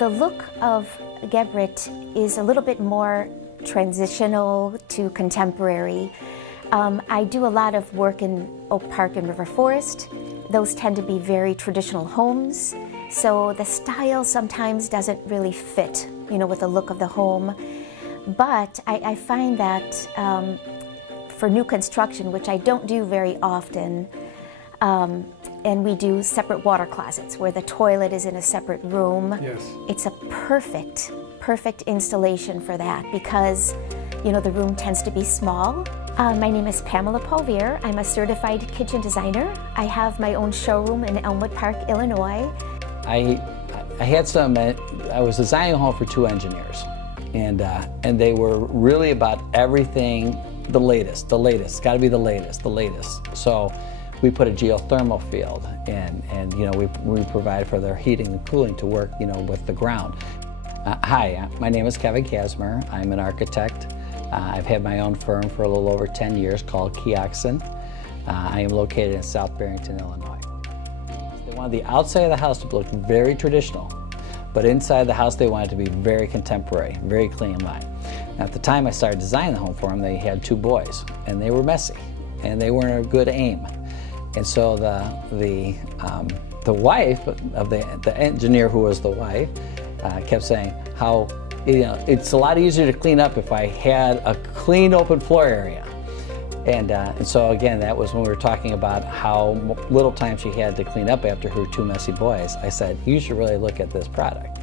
The look of GEBERIT is a little bit more transitional to contemporary. I do a lot of work in Oak Park and River Forest. Those tend to be very traditional homes, so the style sometimes doesn't really fit, with the look of the home. But I find that for new construction, which I don't do very often, and we do separate water closets where the toilet is in a separate room. Yes. It's a perfect installation for that because, the room tends to be small. My name is Pamela Polvier. I'm a certified kitchen designer. I have my own showroom in Elmwood Park, Illinois. I was designing a home for two engineers, and they were really about everything the latest. It's got to be the latest. So we put a geothermal field, and we provide for their heating and cooling to work, with the ground. Hi, my name is Kevin Kasmer. I'm an architect. I've had my own firm for a little over 10 years called Keoxen. I am located in South Barrington, Illinois. They wanted the outside of the house to look very traditional, but inside the house they wanted to be very contemporary, very clean line. Now, at the time I started designing the home for them, they had two boys, and they were messy, and they weren't a good aim. And so the wife of the engineer who was the wife kept saying how it's a lot easier to clean up if I had a clean open floor area. And so again, that was when we were talking about how little time she had to clean up after her two messy boys. I said, you should really look at this product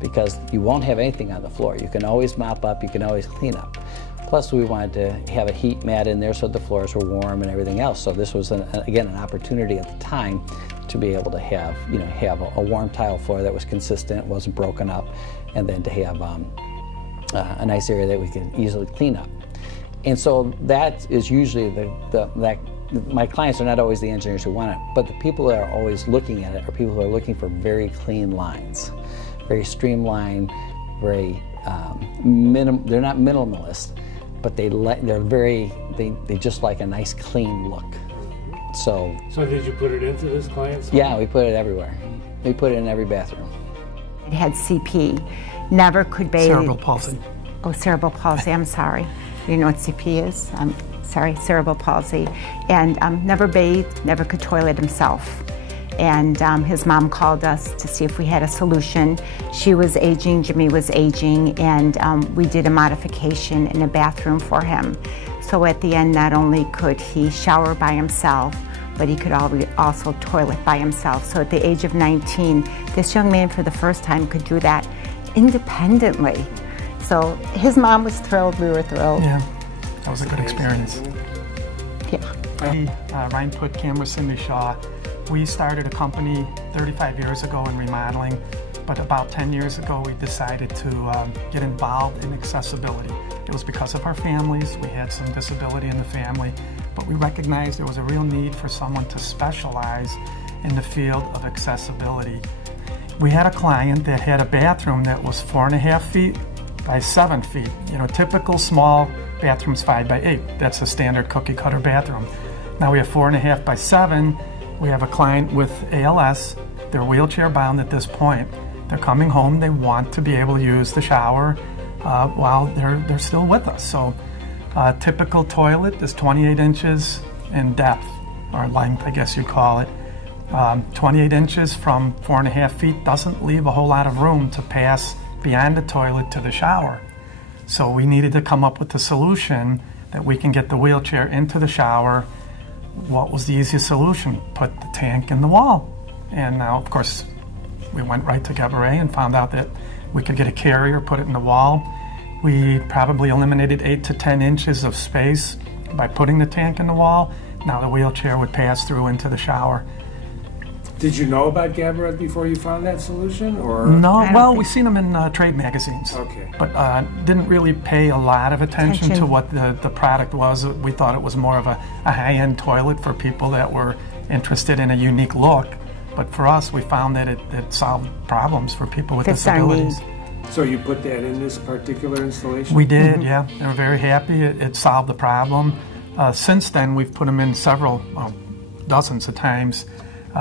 because you won't have anything on the floor. You can always mop up, you can always clean up. Plus, we wanted to have a heat mat in there so the floors were warm and everything else. So this was, again, an opportunity at the time to be able to have, have a warm tile floor that was consistent, wasn't broken up, and then to have a nice area that we could easily clean up. And so that is usually my clients are not always the engineers who want it, but the people that are always looking at it are people who are looking for very clean lines, very streamlined, very they're not minimalist, but they just like a nice clean look. So did you put it into this client's home? Yeah, we put it everywhere. We put it in every bathroom. It had CP, never could bathe. Cerebral palsy. Oh, cerebral palsy, I'm sorry. You know what CP is? I'm sorry, cerebral palsy. And never bathed, never could toilet himself. And his mom called us to see if we had a solution. She was aging, Jimmy was aging, and we did a modification in a bathroom for him. So at the end, not only could he shower by himself, but he could also toilet by himself. So at the age of 19, this young man for the first time could do that independently. So his mom was thrilled, we were thrilled. Yeah, that was a good experience. Yeah. Ryan Put, Camera Cindy Shaw. We started a company 35 years ago in remodeling, but about 10 years ago we decided to get involved in accessibility. It was because of our families. We had some disability in the family, but we recognized there was a real need for someone to specialize in the field of accessibility. We had a client that had a bathroom that was 4.5 feet by 7 feet. Typical small bathrooms 5 by 8. That's a standard cookie cutter bathroom. Now we have 4.5 by 7. We have a client with ALS. They're wheelchair bound at this point. They're coming home. They want to be able to use the shower while they're still with us. So a typical toilet is 28 inches in depth, or length, I guess you'd call it. 28 inches from 4.5 feet doesn't leave a whole lot of room to pass beyond the toilet to the shower. So we needed to come up with a solution that we can get the wheelchair into the shower. What was the easiest solution? Put the tank in the wall. And now, of course, we went right to GEBERIT and found out that we could get a carrier, put it in the wall. We probably eliminated 8 to 10 inches of space by putting the tank in the wall. Now the wheelchair would pass through into the shower. Did you know about GEBERIT before you found that solution, or? No, well, we've seen them in trade magazines. Okay. But didn't really pay a lot of attention to what the product was. We thought it was more of a high-end toilet for people that were interested in a unique look. But for us, we found that it solved problems for people with disabilities. So you put that in this particular installation? We did, yeah. And we're very happy. It solved the problem. Since then, we've put them in several, dozens of times.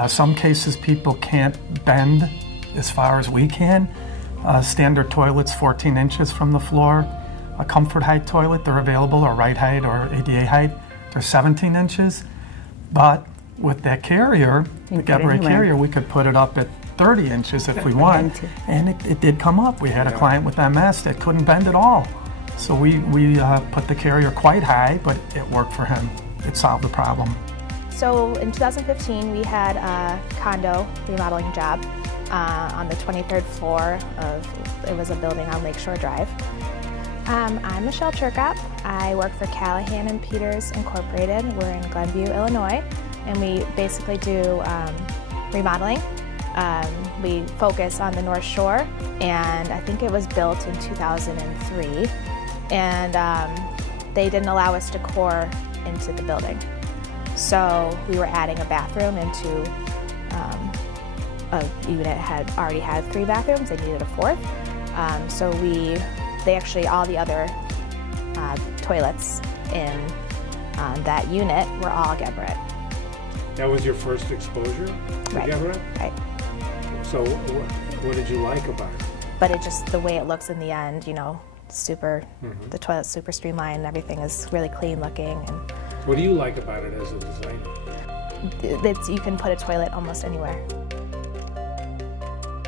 Some cases people can't bend as far as we can. Standard toilets 14 inches from the floor. A comfort height toilet, they're available, or right height or ADA height, they're 17 inches. But with that carrier, the GEBERIT carrier, we could put it up at 30 inches if we want, and it did come up. We had a client with MS that couldn't bend at all. So we put the carrier quite high, but it worked for him. It solved the problem. So in 2015, we had a condo remodeling job on the 23rd floor of, it was a building on Lakeshore Drive. I'm Michelle Turkop. I work for Callahan and Peters Incorporated. We're in Glenview, Illinois, and we basically do remodeling. We focus on the North Shore, and I think it was built in 2003, and they didn't allow us to core into the building. So we were adding a bathroom into a unit had already had 3 bathrooms. They needed a 4th. So they actually, all the other toilets in that unit were all GEBERIT. That was your first exposure to GEBERIT? Right. So what did you like about it? But it just, the way it looks in the end, you know, the toilet's super streamlined, everything is really clean looking. And what do you like about it as a designer? you can put a toilet almost anywhere.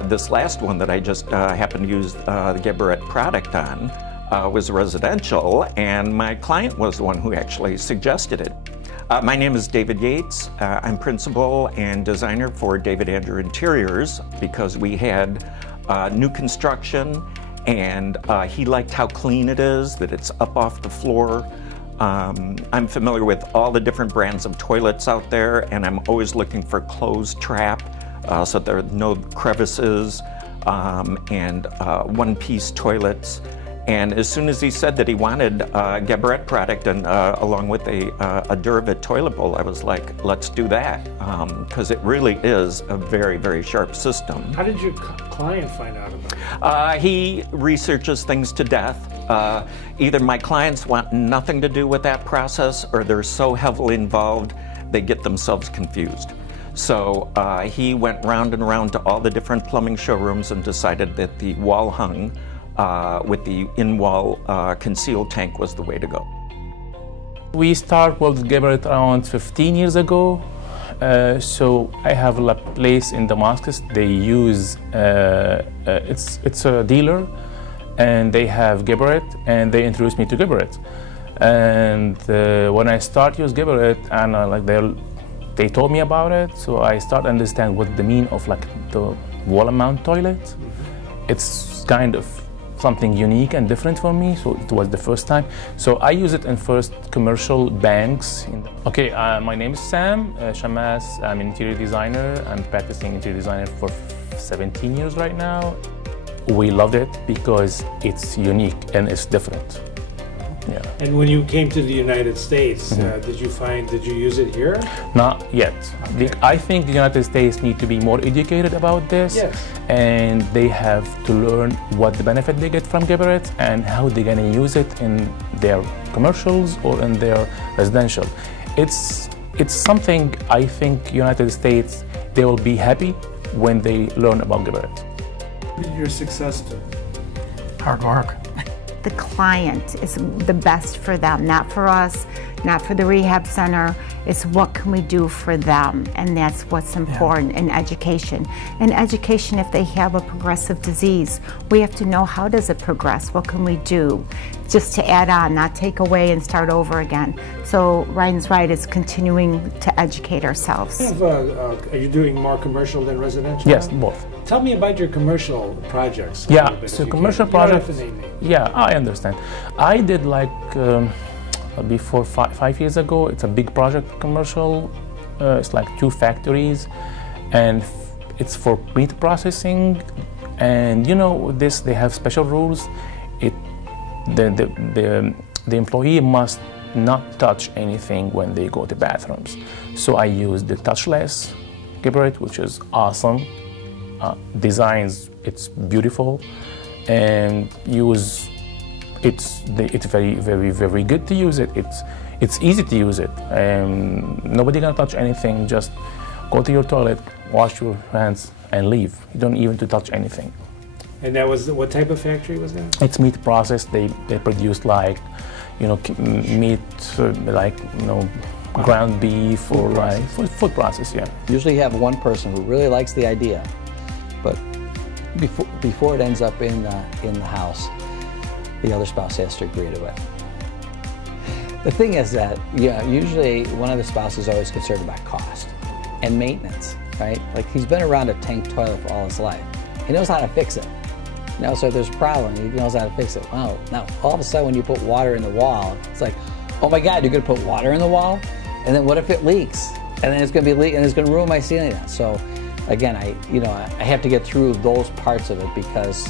This last one that I just happened to use the GEBERIT product on was residential, and my client was the one who actually suggested it. My name is David Yates. I'm principal and designer for David Andrew Interiors because we had new construction, and he liked how clean it is, that it's up off the floor. I'm familiar with all the different brands of toilets out there, and I'm always looking for closed trap so there are no crevices and one-piece toilets. And as soon as he said that he wanted a GEBERIT product and along with a Duravit toilet bowl, I was like, let's do that, because it really is a very, very sharp system. How did your client find out about it? He researches things to death. Either my clients want nothing to do with that process, or they're so heavily involved they get themselves confused. So he went round and round to all the different plumbing showrooms and decided that the wall hung with the in-wall concealed tank was the way to go. We started with GEBERIT around 15 years ago. So I have a place in Damascus. They use, it's a dealer, and they have GEBERIT, and they introduced me to GEBERIT. And when I started use GEBERIT, and they told me about it, so I started understand what the mean of like the wall mount toilet. It's kind of something unique and different for me, so it was the first time. So I use it in first commercial banks. Okay, my name is Sam Shamas. I'm an interior designer. I'm practicing interior designer for 17 years right now. We loved it because it's unique and it's different. Yeah. And when you came to the United States, did you use it here? Not yet. Okay. I think the United States need to be more educated about this, yes. And they have to learn what the benefit they get from GEBERIT and how they're going to use it in their commercials or in their residential. It's something I think United States, they will be happy when they learn about GEBERIT. What did your success do? Hard work. The client is the best for them, not for us, not for the rehab center. It's what can we do for them, and that's what's important in education. In education, if they have a progressive disease, we have to know how does it progress, what can we do, just to add on, not take away and start over again. So Ryan's right, it's continuing to educate ourselves. Are you doing more commercial than residential? Yes, both. Tell me about your commercial projects. Yeah, so commercial projects. Yeah, I understand. I did like before 5 years ago. It's a big project commercial. It's like 2 factories, and it's for meat processing. And you know, this they have special rules. The employee must not touch anything when they go to bathrooms. So I used the touchless GEBERIT, which is awesome. Designs, it's beautiful, and it's very good to use it. It's easy to use it. Nobody gonna touch anything. Just go to your toilet, wash your hands, and leave. You don't even to touch anything. And that was, what type of factory was that? It's meat process. They produce like, you know, meat, like, you know, ground beef or like food process, yeah. Usually you have one person who really likes the idea, but before it ends up in the house, the other spouse has to agree to it. The thing is that, yeah, usually one of the spouses is always concerned about cost and maintenance, right? Like, he's been around a tank toilet for all his life. He knows how to fix it. You know, so if there's a problem, he knows how to fix it. Wow. Now, all of a sudden, when you put water in the wall, it's like, oh my God, you're gonna put water in the wall? And then what if it leaks? And then it's gonna be leaking, and it's gonna ruin my ceiling. So, again, I have to get through those parts of it because,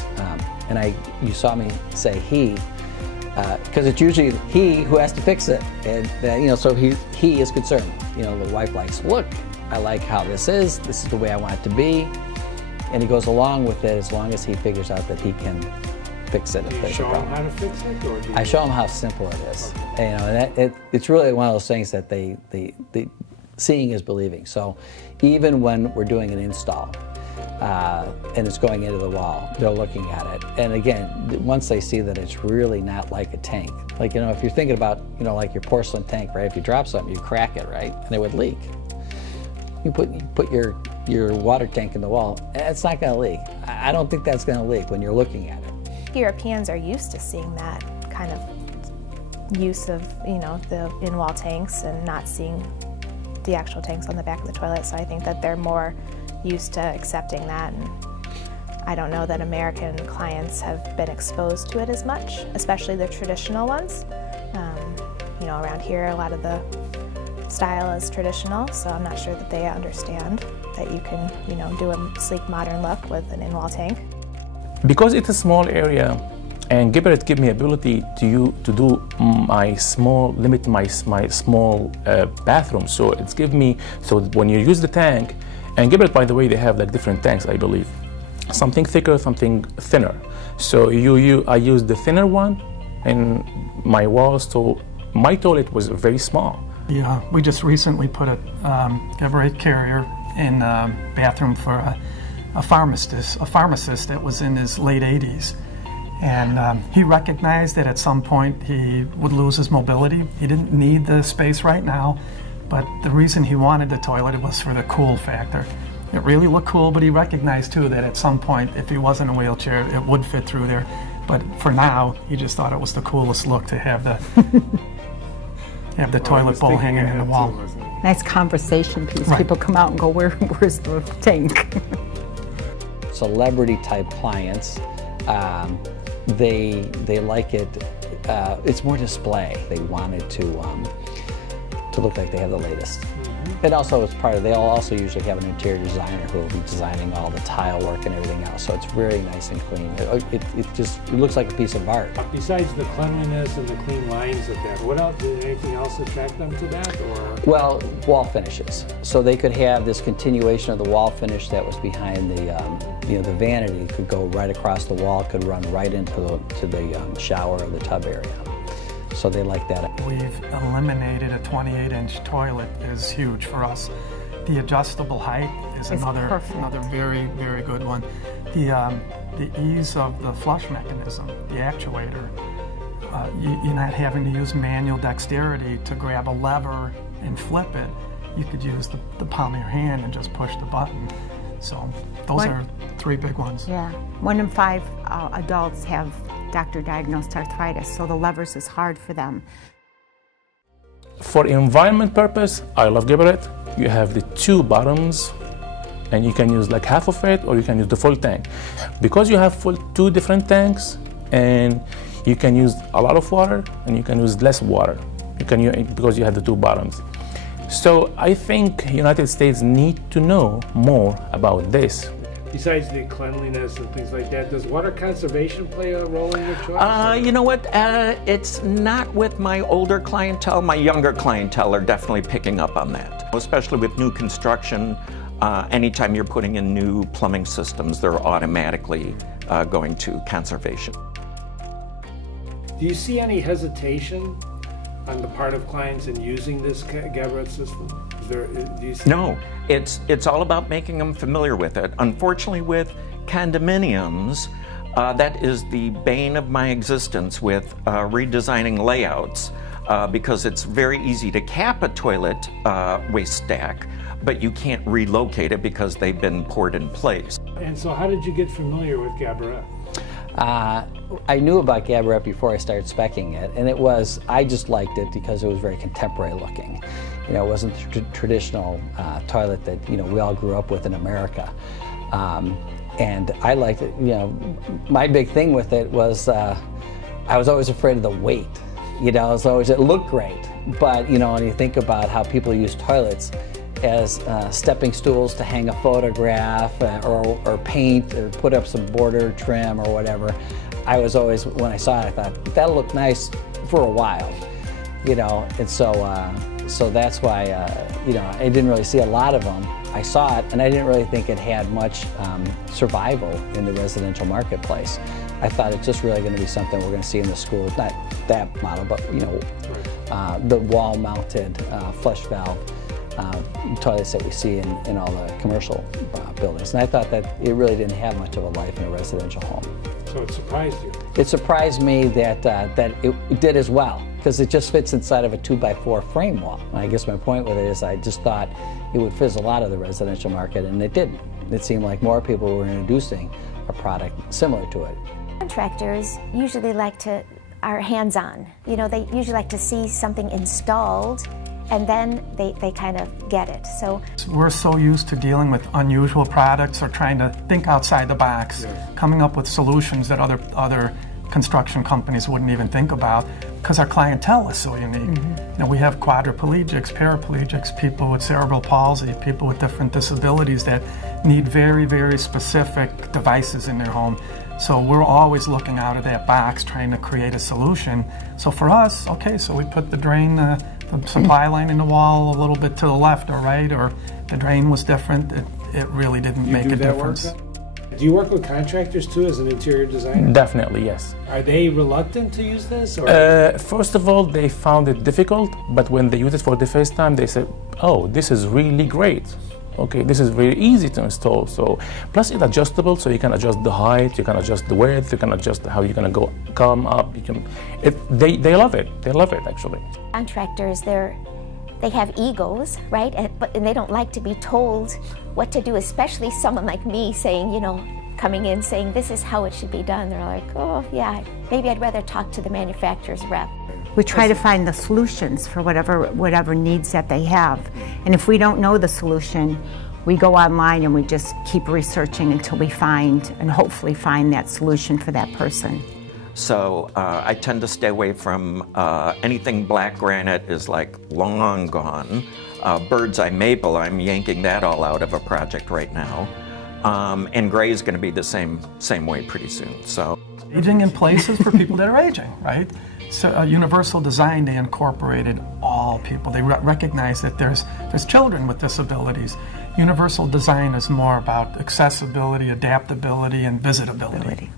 you saw me say he, because it's usually he who has to fix it, and you know, so he is concerned. You know, the wife likes, look, I like how this is the way I want it to be, and he goes along with it as long as he figures out that he can fix it. Do you show him how to fix it, or do you... I show him how simple it is. Okay. You know, and it's really one of those things that they seeing is believing. So even when we're doing an install, and it's going into the wall, they're looking at it. And again, once they see that it's really not like a tank, like, you know, if you're thinking about, you know, like your porcelain tank, right? If you drop something, you crack it, right? And it would leak. You put your water tank in the wall, it's not gonna leak. I don't think that's gonna leak when you're looking at it. Europeans are used to seeing that kind of use of, you know, the in-wall tanks and not seeing the actual tanks on the back of the toilet. So I think that they're more used to accepting that, and I don't know that American clients have been exposed to it as much, especially the traditional ones. You know, around here a lot of the style is traditional, so I'm not sure that they understand that you can, you know, do a sleek modern look with an in-wall tank. Because it's a small area, and GEBERIT give me ability to do limit my small bathroom. So it's give me, so when you use the tank, and GEBERIT, by the way, they have like different tanks, I believe. Something thicker, something thinner. So I used the thinner one in my walls, so my toilet was very small. Yeah, we just recently put a GEBERIT carrier in a bathroom for a pharmacist that was in his late 80s. And he recognized that at some point he would lose his mobility. He didn't need the space right now, but the reason he wanted the toilet was for the cool factor. It really looked cool, but he recognized too that at some point, if he was in a wheelchair, it would fit through there. But for now, he just thought it was the coolest look to have the toilet bowl hanging in the wall. Nice conversation piece. Right. People come out and go, where's the tank? Celebrity type clients, they like it. It's more display. They wanted to look like they have the latest. And also, it's part of, they'll also usually have an interior designer who will be designing all the tile work and everything else. So it's very nice and clean. It looks like a piece of art. Besides the cleanliness and the clean lines of that, what else? Did anything else attract them to that, or? Well, wall finishes. So they could have this continuation of the wall finish that was behind the, you know, the vanity. It could go right across the wall, could run right into the shower or the tub area. So they like that. We've eliminated a 28-inch toilet is huge for us. The adjustable height is another very, very good one. The ease of the flush mechanism, the actuator, you're not having to use manual dexterity to grab a lever and flip it. You could use the palm of your hand and just push the button. So those are three big ones. Yeah, 1 in 5 adults have doctor-diagnosed arthritis, so the levers is hard for them. For environment purpose, I love GEBERIT. You have the 2 bottoms, and you can use like half of it, or you can use the full tank. Because you have 2 different tanks, and you can use a lot of water, and you can use less water. Because you have the 2 bottoms. So I think United States need to know more about this. Besides the cleanliness and things like that, does water conservation play a role in your choice? You know what? It's not with my older clientele. My younger clientele are definitely picking up on that. Especially with new construction, anytime you're putting in new plumbing systems, they're automatically going to conservation. Do you see any hesitation on the part of clients in using this GEBERIT system? Do you see No, it's all about making them familiar with it. Unfortunately, with condominiums, That is the bane of my existence with redesigning layouts because it's very easy to cap a toilet waste stack, but you can't relocate it because they've been poured in place. And so how did you get familiar with GEBERIT? I knew about GEBERIT before I started speccing it, and I just liked it because it was very contemporary looking. You know, it wasn't the traditional toilet that, you know, we all grew up with in America. And I liked it. You know, my big thing with it was I was always afraid of the weight. You know, it looked great, but you know, when you think about how people use toilets as stepping stools to hang a photograph or paint or put up some border trim or whatever, I was always, when I saw it, I thought that'll look nice for a while, you know. And so that's why you know, I didn't really see a lot of them. I saw it and I didn't really think it had much survival in the residential marketplace. I thought it's just really going to be something we're going to see in the schools, not that model, but you know, the wall-mounted flush valve toilets that we see in all the commercial buildings. And I thought that it really didn't have much of a life in a residential home. So it surprised you? It surprised me that it did as well, because it just fits inside of a 2x4 frame wall. And I guess my point with it is I just thought it would fizzle out of the residential market, and it didn't. It seemed like more people were introducing a product similar to it. Contractors usually are hands-on. You know, they usually like to see something installed, and then they kind of get it. So we're so used to dealing with unusual products or trying to think outside the box, coming up with solutions that other construction companies wouldn't even think about, because our clientele is so unique. You know, we have quadriplegics, paraplegics, people with cerebral palsy, people with different disabilities that need very, very specific devices in their home. So we're always looking out of that box, trying to create a solution. So for us, okay, so we put the drain, the supply line in the wall a little bit to the left or right, or the drain was different. It really didn't make a difference. Do you work with contractors too as an interior designer? Definitely, yes. Are they reluctant to use this? Or? First of all, they found it difficult, but when they use it for the first time, they said, oh, this is really great. Okay, this is very easy to install. So, plus it's adjustable, so you can adjust the height, you can adjust the width, you can adjust how you're gonna come up. You can. They love it. They love it actually. contractors, they have egos, right? And they don't like to be told what to do, especially someone like me saying, you know, coming in saying this is how it should be done. They're like, oh yeah, maybe I'd rather talk to the manufacturer's rep. We try to find the solutions for whatever needs that they have. And if we don't know the solution, we go online and we just keep researching until we find and hopefully find that solution for that person. So I tend to stay away from anything black granite is like long gone. Bird's eye maple, I'm yanking that all out of a project right now. And gray is going to be the same way pretty soon. So aging in place is for people that are aging, right? So universal design, they incorporated all people. They recognize that there's children with disabilities. Universal design is more about accessibility, adaptability, and visitability.